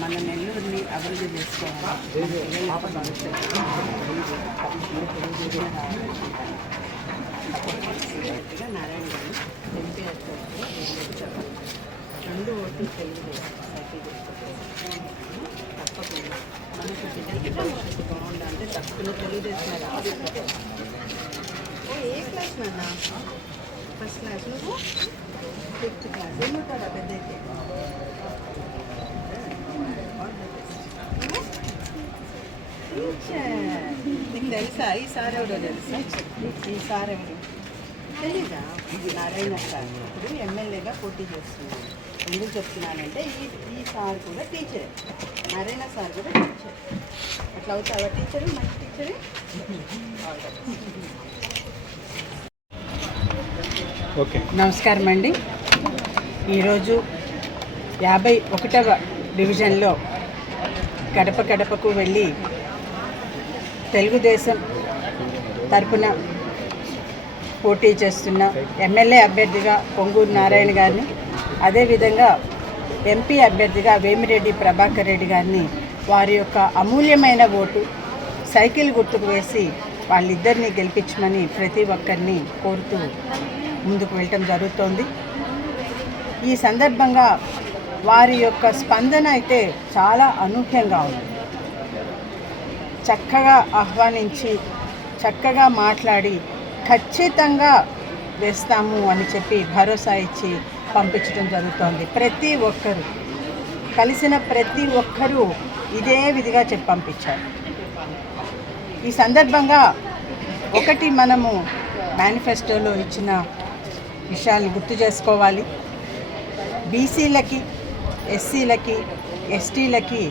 మన నెల్లూరుని అభివృద్ధి చేసుకోవాలి. నారాయణ గారు ఎంపీ రెండు ఓట్లు తప్పకుండా మనకు బిడ్డలకి భవిష్యత్తు బాగుండాలంటే తప్పకుండా తెలుగుదేశం ఏ క్లాస్ నాన్న? ఫస్ట్ క్లాస్, నువ్వు ఫిఫ్త్ క్లాస్. ఏమవుతారా పెద్ద అయితే? నీకు తెలుసా ఈ సార్ ఎవరో? తెలుసా ఈ సార్ ఎవరు తెలీదా? నారాయణ సార్ ఇప్పుడు ఎమ్మెల్యేగా పోటీ చేస్తున్నాను. ఎందుకు చెప్తున్నానంటే ఈ సార్ కూడా టీచరే, నారాయణ సార్ కూడా టీచర్. అట్లా అవుతావా టీచరు? మంచి టీచరే. ఓకే, నమస్కారం అండి. ఈరోజు 51వ డివిజన్లో గడప గడపకు వెళ్ళి తెలుగుదేశం తరపున పోటీ చేస్తున్న ఎమ్మెల్యే అభ్యర్థిగా పొంగూరు నారాయణ గారిని, అదేవిధంగా ఎంపీ అభ్యర్థిగా వేమిరెడ్డి ప్రభాకర్ రెడ్డి గారిని వారి యొక్క అమూల్యమైన ఓటు సైకిల్ గుర్తుకు వేసి వాళ్ళిద్దరిని గెలిపించమని ప్రతి ఒక్కరిని కోరుతూ ముందుకు వెళ్ళటం జరుగుతోంది. ఈ సందర్భంగా వారి యొక్క స్పందన అయితే చాలా అనూహ్యంగా ఉంది. చక్కగా ఆహ్వానించి చక్కగా మాట్లాడి ఖచ్చితంగా వేస్తాము అని చెప్పి భరోసా ఇచ్చి పంపించడం జరుగుతోంది. ప్రతి ఒక్కరు కలిసిన ప్రతి ఒక్కరూ ఇదే విధిగా చెప్పి పంపించారు. ఈ సందర్భంగా ఒకటి మనము మేనిఫెస్టోలో ఇచ్చిన విషయాలను గుర్తు చేసుకోవాలి. బీసీలకి, ఎస్సీలకి, ఎస్టీలకి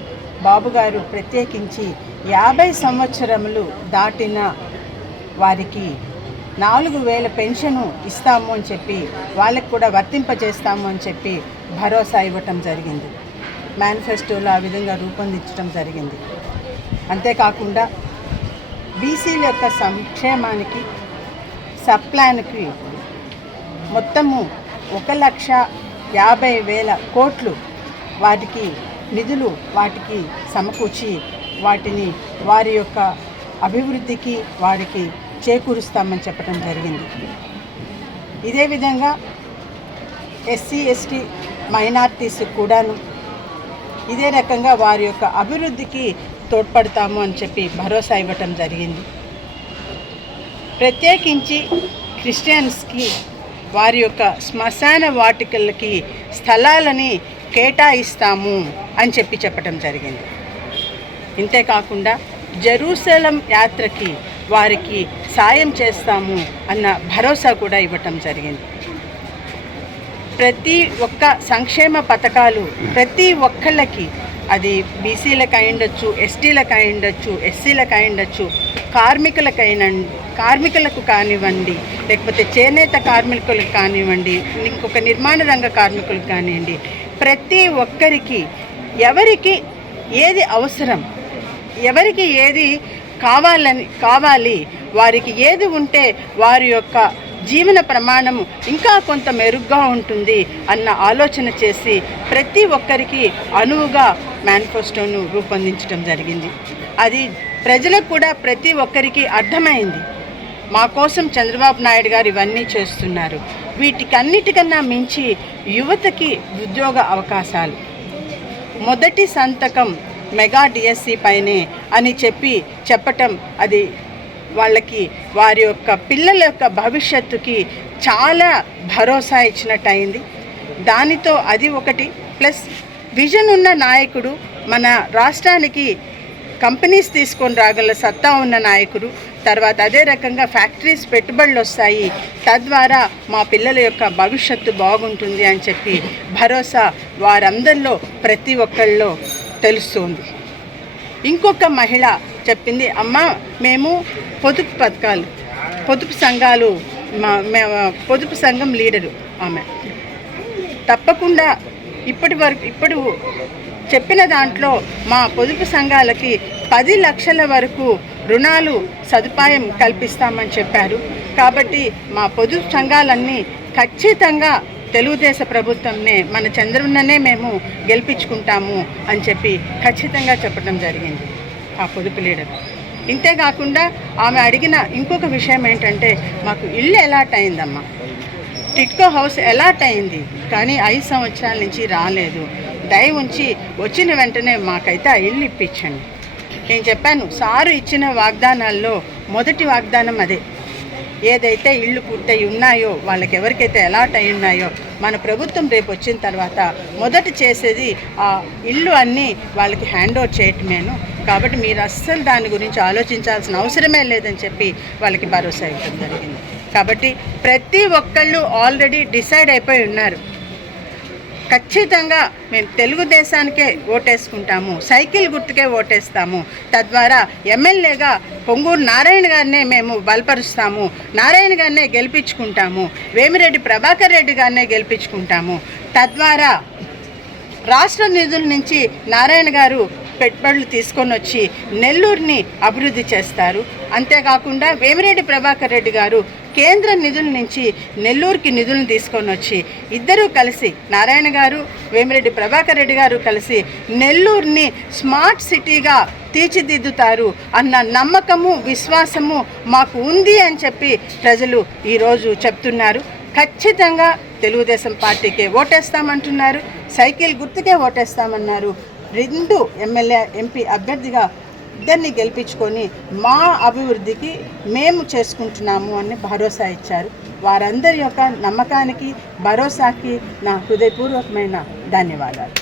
బాబుగారు ప్రత్యేకించి 50 సంవత్సరములు దాటిన వారికి 4000 పెన్షను ఇస్తాము అని చెప్పి, వాళ్ళకి కూడా వర్తింపజేస్తాము అని చెప్పి భరోసా ఇవ్వటం జరిగింది. మేనిఫెస్టోలో ఆ విధంగా రూపొందించడం జరిగింది. అంతేకాకుండా బీసీల యొక్క సంక్షేమానికి సప్లాన్కి మొత్తము 1,50,000 కోట్లు వాటికి నిధులు వాటికి సమకూర్చి వాటిని వారి యొక్క అభివృద్ధికి వారికి చేకూరుస్తామని చెప్పడం జరిగింది. ఇదే విధంగా ఎస్సీ, ఎస్టీ, మైనార్టీస్ కూడాను ఇదే రకంగా వారి యొక్క అభివృద్ధికి తోడ్పడతాము అని చెప్పి భరోసా ఇవ్వటం జరిగింది. ప్రత్యేకించి క్రిస్టియన్స్కి వారి యొక్క శ్మశాన వాటికలకి స్థలాలని కేటాయిస్తాము అని చెప్పటం జరిగింది. ఇంతేకాకుండా జెరూసలం యాత్రకి వారికి సాయం చేస్తాము అన్న భరోసా కూడా ఇవ్వటం జరిగింది. ప్రతి ఒక్క సంక్షేమ పథకాలు ప్రతి ఒక్కళ్ళకి, అది బీసీలకు అయ్యుండొచ్చు, ఎస్టీలకు అయ్యుండొచ్చు, ఎస్సీలకు అయ్యుండొచ్చు, కార్మికులకు కానివ్వండి, లేకపోతే చేనేత కార్మికులకు కానివ్వండి, ఇంకొక నిర్మాణ రంగ కార్మికులకు కానివ్వండి, ప్రతి ఒక్కరికి ఎవరికి ఏది అవసరం, ఎవరికి ఏది కావాలి, వారికి ఏది ఉంటే వారి యొక్క జీవన ప్రమాణము ఇంకా కొంత మెరుగ్గా ఉంటుంది అన్న ఆలోచన చేసి ప్రతి ఒక్కరికి అనువుగా మేనిఫెస్టోను రూపొందించడం జరిగింది. అది ప్రజలకు కూడా ప్రతి ఒక్కరికి అర్థమైంది. మా కోసం చంద్రబాబు నాయుడు గారు ఇవన్నీ చేస్తున్నారు. వీటికన్నిటికన్నా మించి యువతకి ఉద్యోగ అవకాశాలు, మొదటి సంతకం మెగా డిఎస్సి పైనే అని చెప్పటం అది వాళ్ళకి వారి యొక్క పిల్లల యొక్క భవిష్యత్తుకి చాలా భరోసా ఇచ్చినట్టు అయింది. దానితో అది ఒకటి, ప్లస్ విజన్ ఉన్న నాయకుడు, మన రాష్ట్రానికి కంపెనీస్ తీసుకొని రాగల సత్తా ఉన్న నాయకుడు, తర్వాత అదే రకంగా ఫ్యాక్టరీస్ పెట్టుబడులు వస్తాయి, తద్వారా మా పిల్లల యొక్క భవిష్యత్తు బాగుంటుంది అని చెప్పి భరోసా వారందరిలో ప్రతి ఒక్కళ్ళలో తెలుస్తుంది. ఇంకొక మహిళ చెప్పింది, అమ్మ మేము పొదుపు పథకాలు, పొదుపు సంఘాలు, పొదుపు సంఘం లీడరు ఆమె, తప్పకుండా ఇప్పుడు చెప్పిన దాంట్లో మా పొదుపు సంఘాలకి 10 లక్షల వరకు రుణాలు సదుపాయం కల్పిస్తామని చెప్పారు. కాబట్టి మా పొదుపు సంఘాలన్నీ ఖచ్చితంగా తెలుగుదేశం ప్రభుత్వంనే, మన చంద్రన్ననే మేము గెలిపించుకుంటాము అని చెప్పి ఖచ్చితంగా చెప్పడం జరిగింది ఆ పొదుపు లీడర్. ఇంతేకాకుండా ఆమె అడిగిన ఇంకొక విషయం ఏంటంటే, మాకు ఇల్లు ఎలాట్ అయిందమ్మా, టిట్కో హౌస్ ఎలాట్ అయింది, కానీ 5 సంవత్సరాల నుంచి రాలేదు, దయ ఉంచి వచ్చిన వెంటనే మాకైతే ఆ ఇల్లు ఇప్పించండి. నేను చెప్పాను, సారు ఇచ్చిన వాగ్దానాల్లో మొదటి వాగ్దానం అదే. ఏదైతే ఇళ్ళు పూర్తయి ఉన్నాయో, వాళ్ళకి ఎవరికైతే అలాట్ అయి ఉన్నాయో, మన ప్రభుత్వం రేపు వచ్చిన తర్వాత మొదటి చేసేది ఆ ఇల్లు అన్నీ వాళ్ళకి హ్యాండ్ ఓవర్ చేయటమేను. కాబట్టి మీరు అస్సలు దాని గురించి ఆలోచించాల్సిన అవసరమే లేదని చెప్పి వాళ్ళకి భరోసా ఇవ్వడం జరిగింది. కాబట్టి ప్రతి ఒక్కళ్ళు ఆల్రెడీ డిసైడ్ అయిపోయి ఉన్నారు, ఖచ్చితంగా మేము తెలుగుదేశానికే ఓటేసుకుంటాము, సైకిల్ గుర్తుకే ఓటేస్తాము, తద్వారా ఎమ్మెల్యేగా పొంగూరు నారాయణ గారినే మేము బలపరుస్తాము, నారాయణ గారినే గెలిపించుకుంటాము, వేమిరెడ్డి ప్రభాకర్ రెడ్డి గారినే గెలిపించుకుంటాము, తద్వారా రాష్ట్ర నిధుల నుంచి నారాయణ గారు పెట్టుబడులు తీసుకొని వచ్చి నెల్లూరుని అభివృద్ధి చేస్తారు. అంతేకాకుండా వేమిరెడ్డి ప్రభాకర్ రెడ్డి గారు కేంద్ర నిధుల నుంచి నెల్లూరుకి నిధులను తీసుకొని వచ్చి ఇద్దరూ కలిసి, నారాయణ గారు వేమిరెడ్డి ప్రభాకర్ రెడ్డి గారు కలిసి నెల్లూరుని స్మార్ట్ సిటీగా తీర్చిదిద్దుతారు అన్న నమ్మకము, విశ్వాసము మాకు ఉంది అని చెప్పి ప్రజలు ఈరోజు చెప్తున్నారు. ఖచ్చితంగా తెలుగుదేశం పార్టీకే ఓటేస్తామంటున్నారు, సైకిల్ గుర్తుకే ఓటేస్తామన్నారు. 2 ఎమ్మెల్యే ఎంపీ అభ్యర్థిగా ఇద్దరిని గెలిపించుకొని మా అభివృద్ధికి మేము చేసుకుంటున్నాము అని భరోసా ఇచ్చారు. వారందరి యొక్క నమ్మకానికి, భరోసాకి నా హృదయపూర్వకమైన ధన్యవాదాలు.